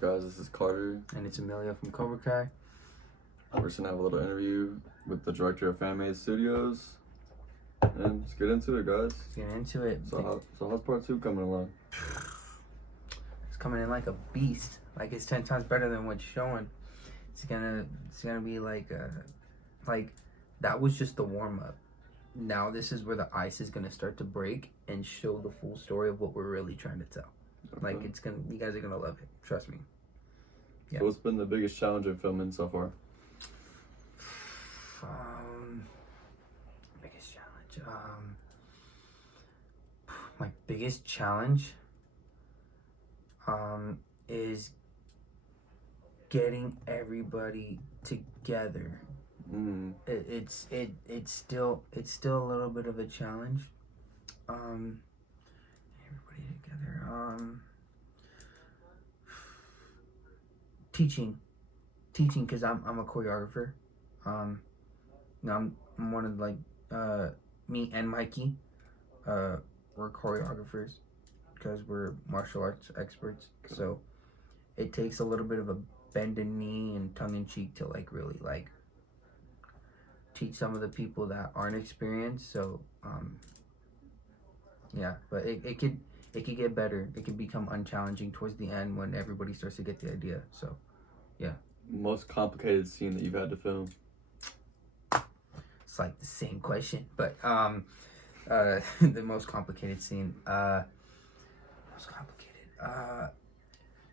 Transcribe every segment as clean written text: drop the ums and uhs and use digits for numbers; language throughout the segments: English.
Guys, this is Carter. And it's Emilio from Cobra Kai. We're just gonna have a little interview with the director of Fan Made Studios. And let's get into it, guys. Let's get into it. So how's part 2 coming along? It's coming in like a beast. Like it's 10 times better than what's showing. It's gonna be like that was just the warm up. Now this is where the ice is gonna start to break and show the full story of what we're really trying to tell. Okay. Like you guys are gonna love it. Trust me. Yeah. So what's been the biggest challenge of filming so far? Biggest challenge. My biggest challenge is getting everybody together. It's still a little bit of a challenge. Everybody together. Teaching, because I'm a choreographer. I'm one of me and Mikey, we're choreographers because we're martial arts experts. Cool. So it takes a little bit of a bend in knee and tongue in cheek to really teach some of the people that aren't experienced. So but it could get better. It could become unchallenging towards the end when everybody starts to get the idea. So yeah. Most complicated scene that you've had to film? It's like the same question, but the most complicated scene. Most complicated.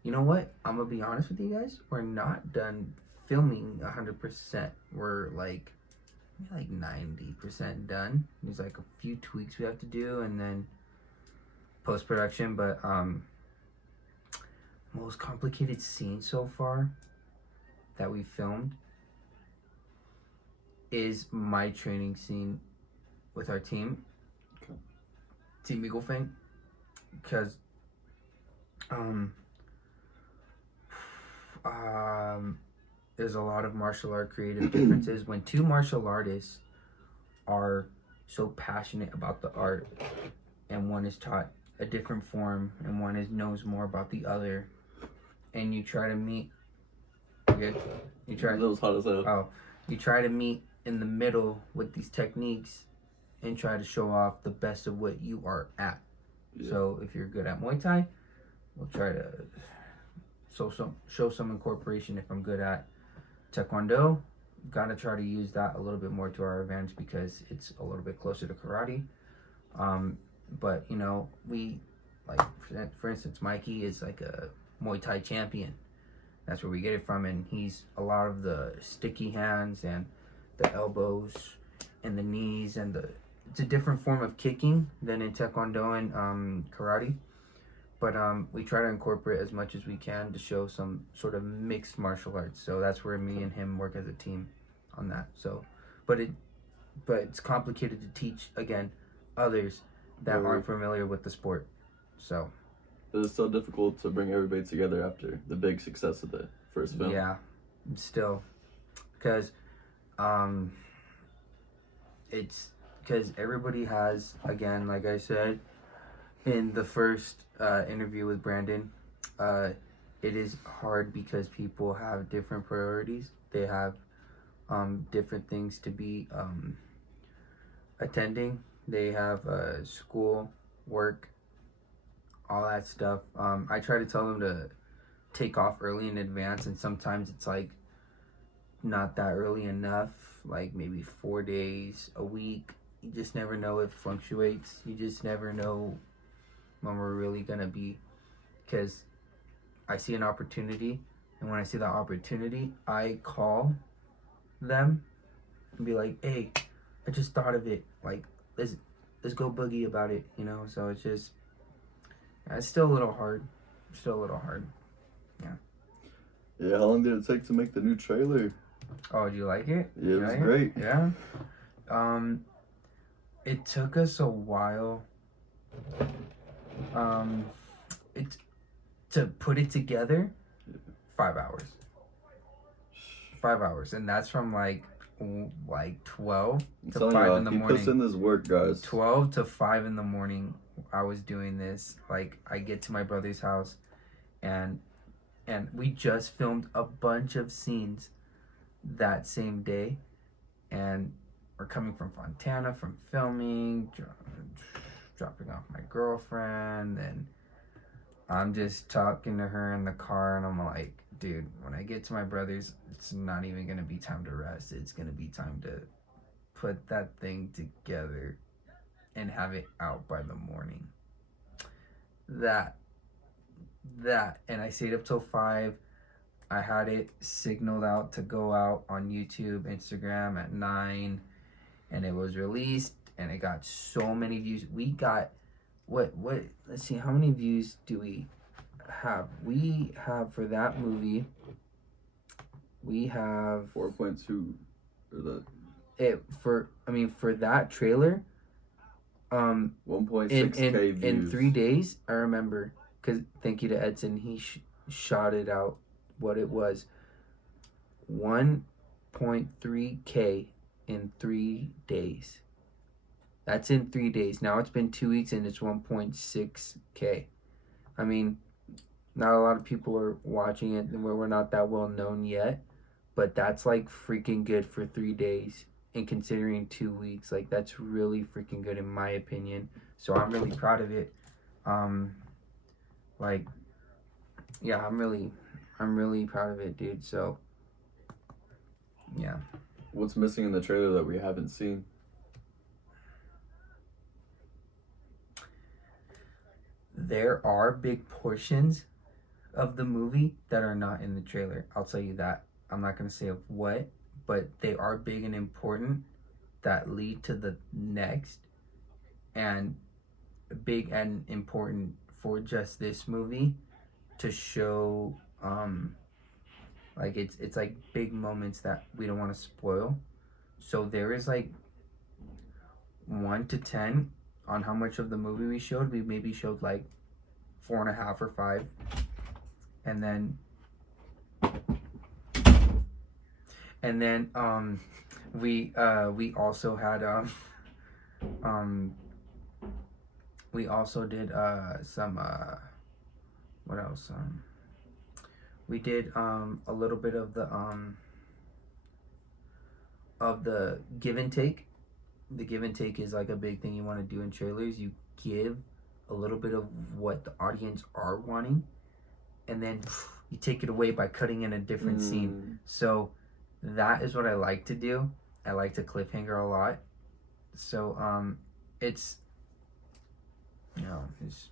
You know what? I'm gonna be honest with you guys. We're not done filming 100%. We're like 90% done. There's like a few tweaks we have to do, and then post-production. But most complicated scene so far that we filmed is my training scene with our team. Okay. Team Eagle Fang. Because there's a lot of martial art creative differences when two martial artists are so passionate about the art, and one is taught a different form and one knows more about the other, and you try to meet. Good. You try. That was hot as hell. Oh, you try to meet in the middle with these techniques and try to show off the best of what you are at. Yeah. So if you're good at Muay Thai, we'll try to show some incorporation. If I'm good at Taekwondo, gotta try to use that a little bit more to our advantage because it's a little bit closer to karate. But we for instance, Mikey is like a Muay Thai champion. That's where we get it from, and he's a lot of the sticky hands and the elbows and the knees and it's a different form of kicking than in Taekwondo and karate. But we try to incorporate as much as we can to show some sort of mixed martial arts. So that's where me and him work as a team on that. So, but it's complicated to teach again others that aren't familiar with the sport. So. Is it so difficult to bring everybody together after the big success of the first film? Yeah, still, because it's because everybody has, again, like I said in the first interview with Brandon, it is hard because people have different priorities. They have different things to be attending. They have school, work, all that stuff. I try to tell them to take off early in advance, and sometimes it's like not that early enough, like maybe 4 days, a week. You just never know. It fluctuates. You just never know when we're really gonna be, because I see an opportunity, and when I see that opportunity, I call them and be like, hey, I just thought of it, like let's go boogie about it, so it's just it's still a little hard. Yeah, how long did it take to make the new trailer? Oh, do you like it? Yeah, it was great. Yeah. It took us a while to put it together. 5 hours. 5 hours, and that's from like 12 to 5 in the morning. He puts in this work, guys. 12 to 5 in the morning. I was doing this. Like, I get to my brother's house, and And we just filmed a bunch of scenes that same day, and we're coming from Fontana from filming, dropping off my girlfriend, and I'm just talking to her in the car, and I'm like, dude, when I get to my brother's, it's not even gonna be time to rest. It's gonna be time to put that thing together and have it out by the morning. That, and I stayed up till 5. I had it signaled out to go out on YouTube, Instagram at 9, and it was released, and it got so many views. We got, what, let's see, how many views do we have? We have, for that movie, we have 4.2 or that. For that trailer, 1.6K views in 3 days. I remember, because thank you to Edson, he shot it out. What it was, 1.3K in 3 days. That's in 3 days. Now it's been 2 weeks and it's 1.6K. I mean, not a lot of people are watching it, and we're not that well known yet, but that's like freaking good for 3 days. And considering 2 weeks, like, that's really freaking good in my opinion. So I'm really proud of it. I'm really proud of it, dude. So yeah. What's missing in the trailer that we haven't seen? There are big portions of the movie that are not in the trailer. I'll tell you that. I'm not going to say of what, but they are big and important that lead to the next, and big and important for just this movie to show, like, it's like big moments that we don't want to spoil. So there is like 1 to 10 on how much of the movie we showed. We maybe showed like 4.5 or 5, and then we also had we also did some what else, we did a little bit of the give and take. The give and take is like a big thing you want to do in trailers. You give a little bit of what the audience are wanting, and then you take it away by cutting in a different scene. So that is what I like to do. I like to cliffhanger a lot. So it's, you know, it's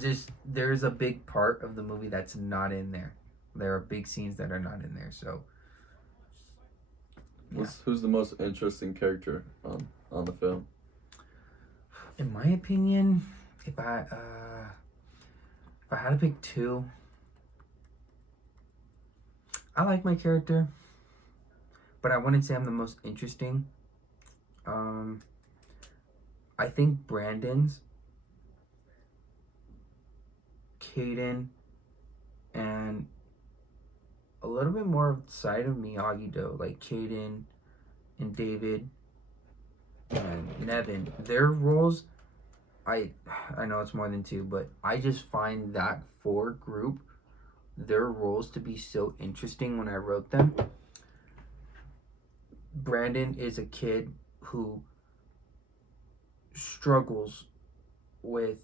just, there's a big part of the movie that's not in there. There are big scenes that are not in there. So yeah. Who's the most interesting character on the film? In my opinion, if I had to pick 2, I like my character, but I wouldn't say I'm the most interesting. I think Brandon's, Caden, and a little bit more side of Miyagi-Do, like Caden and David and Nevin, their roles, I know it's more than 2, but I just find that 4 group, their roles to be so interesting when I wrote them. Brandon is a kid who struggles with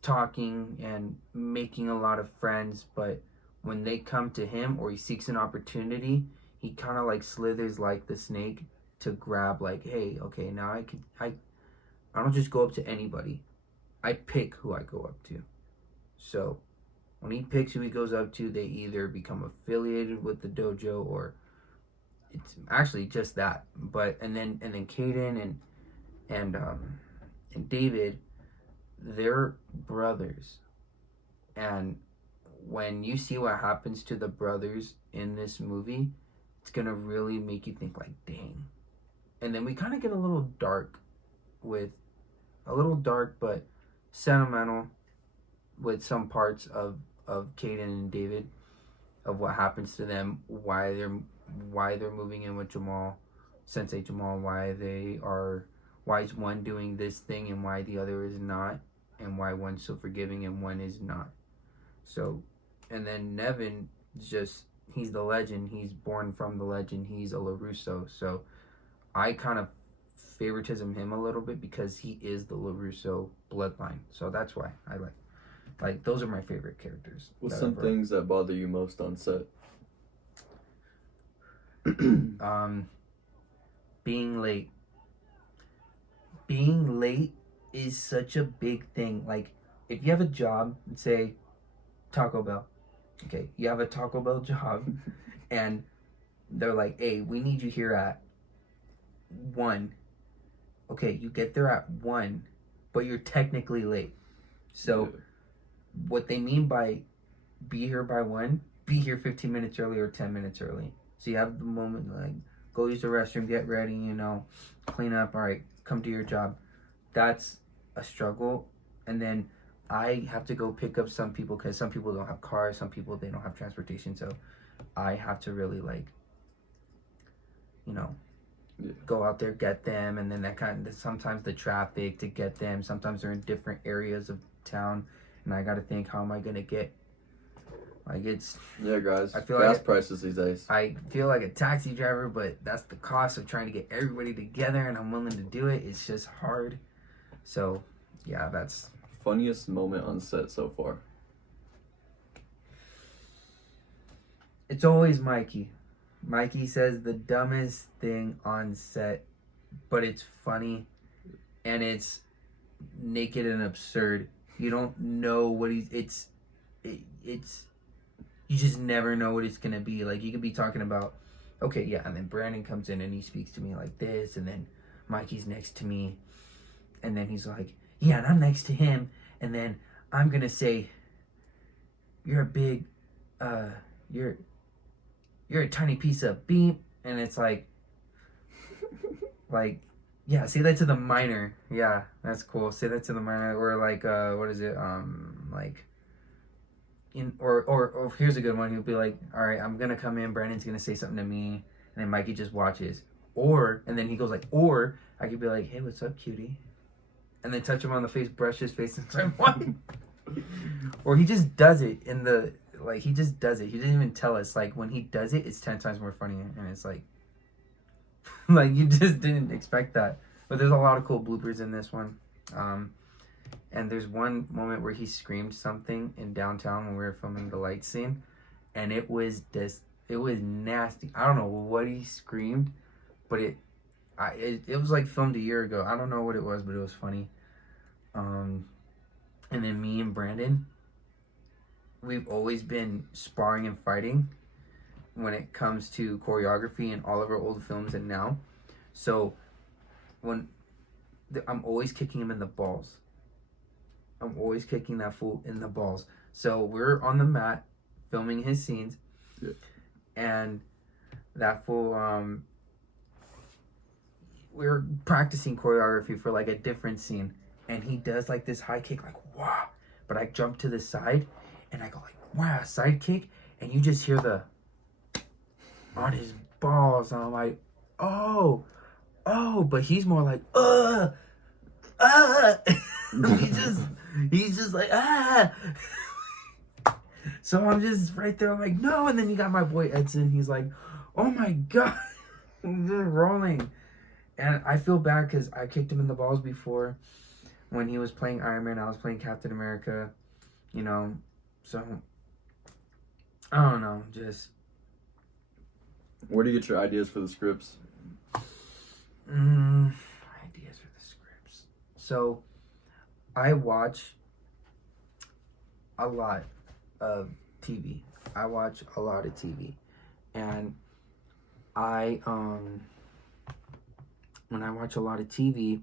talking and making a lot of friends, but when they come to him or he seeks an opportunity, he kind of like slithers like the snake to grab, like, hey, okay, now I don't just go up to anybody. I pick who I go up to. So when he picks who he goes up to, they either become affiliated with the dojo, or it's actually just that. But and then Caden and David, they're brothers, and when you see what happens to the brothers in this movie, it's gonna really make you think, like, dang. And then we kind of get a little dark but sentimental with some parts of Caden and David, of what happens to them, why they're moving in with Sensei Jamal, why is one doing this thing and why the other is not, and why one's so forgiving and one is not. So, and then Nevin is just, he's the legend. He's born from the legend. He's a LaRusso. So I kind of favoritism him a little bit because he is the LaRusso bloodline. So that's why I like those are my favorite characters. What's some things that bother you most on set? Being late. Being late is such a big thing. Like, if you have a job, say Taco Bell. Okay, you have a Taco Bell job, and they're like, "Hey, we need you here at 1." Okay, you get there at 1, but you're technically late. So, what they mean by be here by 1, be here 15 minutes early or 10 minutes early. So you have the moment, like, go use the restroom, get ready, clean up, all right, come do your job. That's a struggle. And then I have to go pick up some people because some people don't have cars, some people, they don't have transportation. So I have to really, go out there, get them. And then that sometimes the traffic to get them, sometimes they're in different areas of town. And I got to think, how am I going to get, it's... Yeah, guys. I feel gas prices these days. I feel like a taxi driver, but that's the cost of trying to get everybody together, and I'm willing to do it. It's just hard. So, yeah, that's... Funniest moment on set so far? It's always Mikey. Mikey says the dumbest thing on set, but it's funny, and it's naked and absurd. You don't know what it's you just never know what it's gonna be. Like, you could be talking about, okay, yeah, and then Brandon comes in and he speaks to me like this, and then Mikey's next to me, and then he's like, yeah, and I'm next to him, and then I'm gonna say, you're a big, you're a tiny piece of beep, and it's like, yeah, say that to the minor. Yeah, that's cool. Say that to the minor, or what is it? Or here's a good one. He'll be like, all right, I'm gonna come in. Brandon's gonna say something to me, and then Mikey just watches. And then he goes like, or I could be like, hey, what's up, cutie? And then touch him on the face, brush his face, and say, what? Or he just does it he just does it. He didn't even tell us. Like, when he does it, it's 10 times more funny, and it's like you just didn't expect that. But there's a lot of cool bloopers in this one. And there's one moment where he screamed something in downtown when we were filming the light scene, and it was nasty. I don't know what he screamed, but it was like filmed a year ago. I don't know what it was, but it was funny. And then me and Brandon, we've always been sparring and fighting when it comes to choreography in all of our old films and now. So I'm always kicking him in the balls. I'm always kicking that fool in the balls. So we're on the mat filming his scenes, and that fool, we're practicing choreography for like a different scene, and he does like this high kick, like wow, but I jump to the side, and I go like wow, side kick, and you just hear the on his balls, and I'm like, oh, but he's more like he's just like so I'm just right there, I'm like, no. And then you got my boy Edson, he's like, oh my god, he's just rolling. And I feel bad because I kicked him in the balls before when he was playing Iron Man. I was playing Captain America, so I don't know, just where do you get your ideas for the scripts? Ideas for the scripts. So I watch a lot of TV. And when I watch a lot of TV,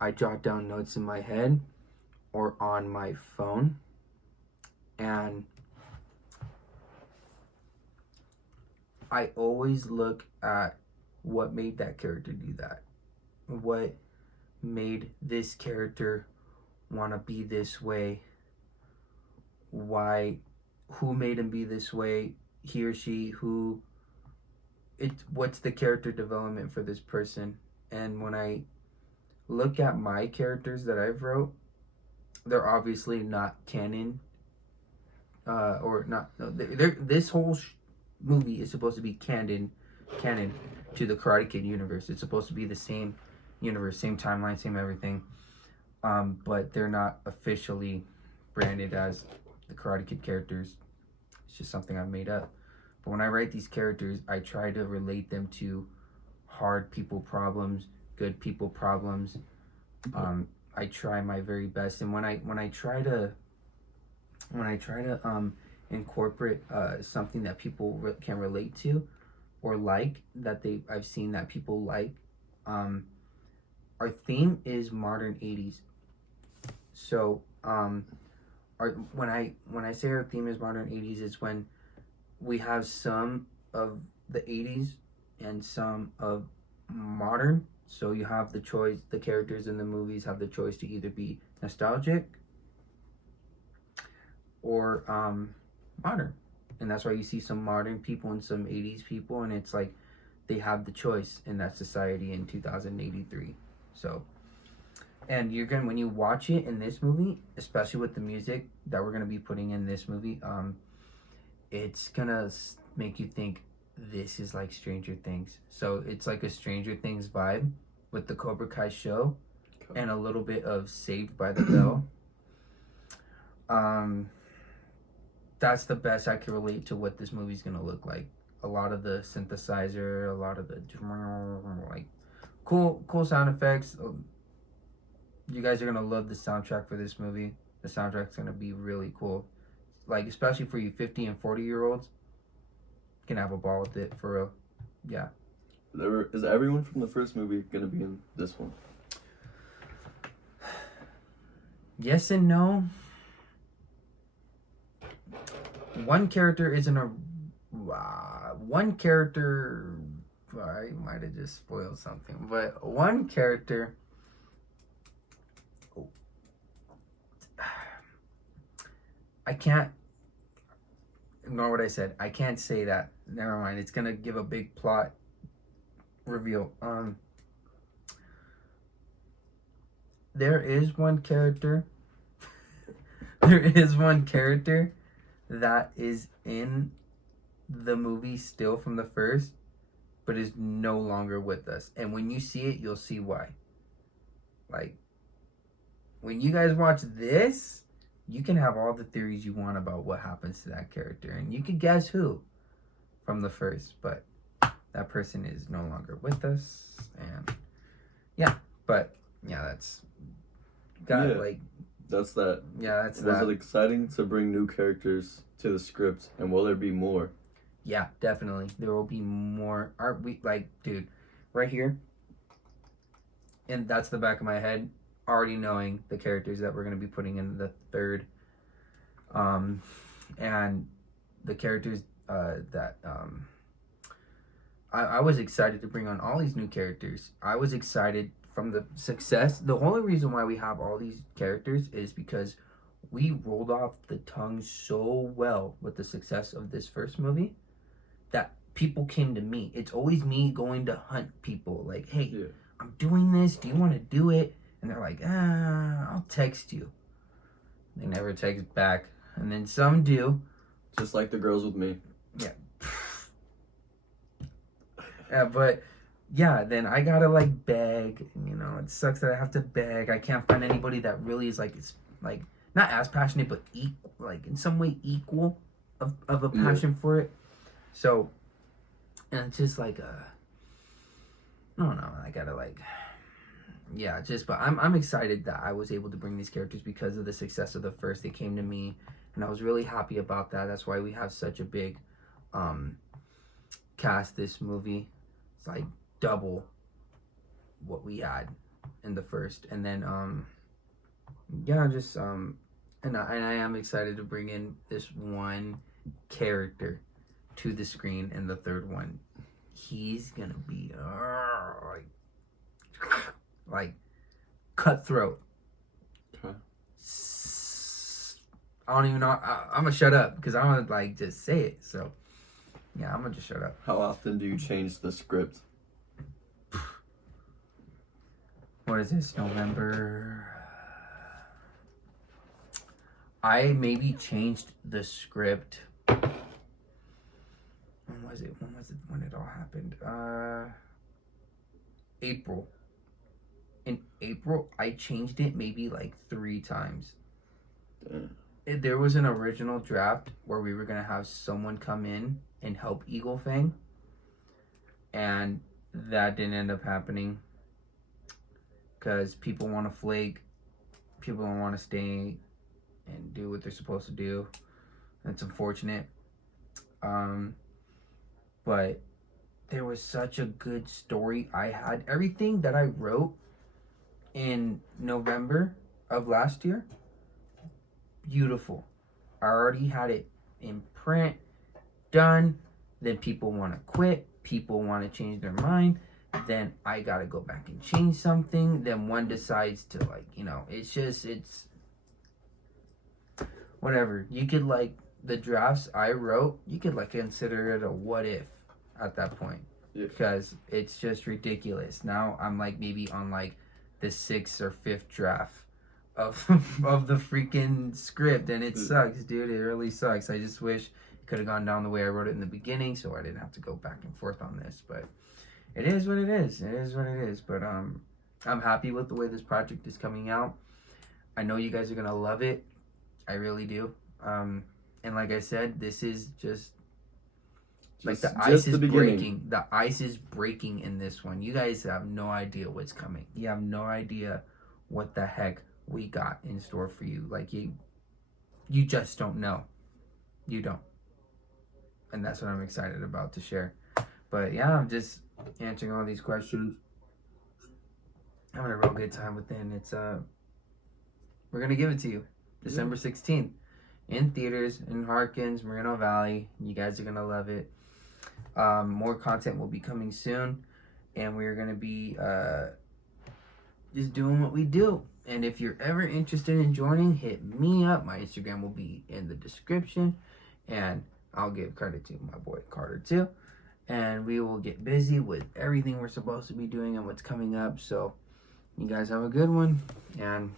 I jot down notes in my head or on my phone, and I always look at what made that character do that. What made this character want to be this way? Why? Who made him be this way? He or she? What's the character development for this person? And when I look at my characters that I've wrote, they're obviously not canon or not. No, this whole movie is supposed to be canon to the Karate Kid universe. It's supposed to be the same universe, same timeline, same everything. But they're not officially branded as the Karate Kid characters. It's just something I've made up. But when I write these characters, I try to relate them to hard people problems, good people problems. I try my very best, and when I try to incorporate something that people can relate to or like, that I've seen that people like, our theme is modern 80s. So when I say our theme is modern 80s, is when we have some of the 80s and some of modern. So you have the choice, the characters in the movies have the choice to either be nostalgic or modern. And that's why you see some modern people and some 80s people, and it's like they have the choice in that society in 2083. So, and you're gonna, when you watch it in this movie, especially with the music that we're gonna be putting in this movie, it's gonna make you think this is like Stranger Things. So it's like a Stranger Things vibe with the Cobra Kai show and a little bit of Saved by the Bell. That's the best I can relate to what this movie's gonna look like. A lot of the synthesizer, a lot of the like cool sound effects. You guys are gonna love the soundtrack for this movie. The soundtrack's gonna be really cool. Like, especially for you 50 and 40-year-olds, you can have a ball with it, for real. Yeah. Is everyone from the first movie gonna be in this one? Yes and no. One character isn't a... one character... I might have just spoiled something. But one character... I can't... Ignore what I said. I can't say that. Never mind. It's going to give a big plot reveal. There is one character... there is one character that is in the movie still from the first, but is no longer with us. And when you see it, you'll see why. Like, when you guys watch this, you can have all the theories you want about what happens to that character. And you can guess who from the first, but that person is no longer with us. And yeah, but yeah, that's got like... That's that. Yeah, that's Was that. it exciting to bring new characters to the script, and will there be more? Yeah, definitely. There will be more. We like, dude, right here, and that's the back of my head, already knowing the characters that we're gonna be putting in the third, and the characters that I was excited to bring on all these new characters. I was excited from the success. The only reason why we have all these characters is because we rolled off the tongue so well with the success of this first movie that people came to me. It's always me going to hunt people. Like, hey, I'm doing this. Do you want to do it? And they're like, I'll text you. They never text back. And then some do. Just like the girls with me. Yeah. Yeah, but... yeah, then I gotta like beg. You know, it sucks that I have to beg. I can't find anybody that really is like, it's like not as passionate, but equal, like in some way equal of a passion for it. So, and it's just like I don't know. I gotta like, yeah, just. But I'm excited that I was able to bring these characters because of the success of the first. They came to me, and I was really happy about that. That's why we have such a big cast this movie. It's like double what we had in the first, and then yeah, just and I am excited to bring in this one character to the screen in the third one. He's gonna be like cutthroat. Huh. I don't even know. I'm gonna shut up because I'm gonna like just say it. So yeah, I'm gonna just shut up. How often do you change the script? What is this, November? I maybe changed the script. When was it? When it all happened? April. In April, I changed it maybe like 3 times. There was an original draft where we were gonna have someone come in and help Eagle Fang, and that didn't end up happening because people want to flake, people don't want to stay and do what they're supposed to do. That's unfortunate. But there was such a good story. I had everything that I wrote in November of last year. Beautiful. I already had it in print, done. Then people want to quit. People want to change their mind. Then I got to go back and change something. Then one decides to, like, you know, it's whatever. You could, like, the drafts I wrote, you could, like, consider it a what if at that point. Yeah. Because it's just ridiculous. Now I'm, like, maybe on, like, the 6th or 5th draft of the freaking script, and it sucks, dude. It really sucks. I just wish it could have gone down the way I wrote it in the beginning, so I didn't have to go back and forth on this. But it is what it is. It is what it is. But I'm happy with the way this project is coming out. I know you guys are gonna love it. I really do. And like I said, this is just like the ice is breaking. The ice is breaking in this one. You guys have no idea what's coming. You have no idea what the heck we got in store for you. Like, you just don't know. You don't. And that's what I'm excited about to share. But yeah, I'm just answering all these questions. Having a real good time with it. And it's we're gonna give it to you December 16th in theaters in Harkins, Moreno Valley. You guys are gonna love it. More content will be coming soon, and we're gonna be just doing what we do. And if you're ever interested in joining, hit me up. My Instagram will be in the description, and I'll give credit to my boy Carter too. And we will get busy with everything we're supposed to be doing and what's coming up. So you guys have a good one, and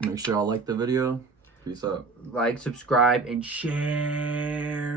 make sure y'all like the video. Peace out. Like, subscribe, and share.